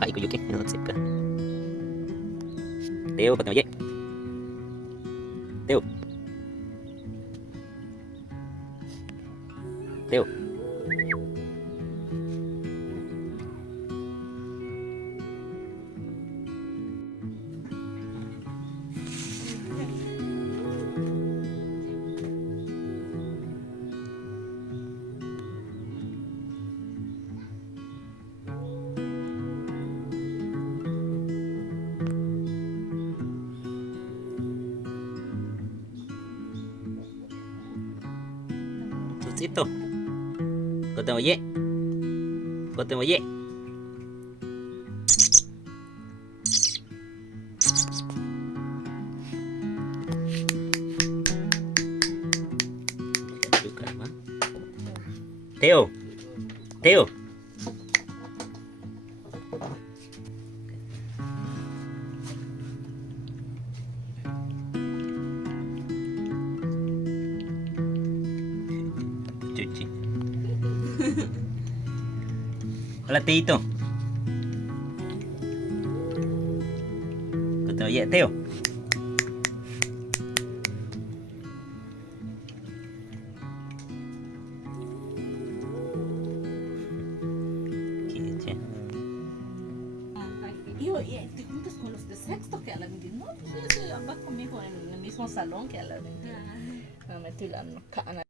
Kaikuyuki. Sip ka. Teo, patay mo, Ye. Teo. Teo. Ito. Kota mo, Ye. Kota mo, Ye. Teo. Teo. Cuci. Hola, Tito. Kau tahu ya, Teo? Yo, y te juntas con los de sexto que a la vez, no, pues ella va conmigo en el mismo salón que a la vez. Me metí la cara.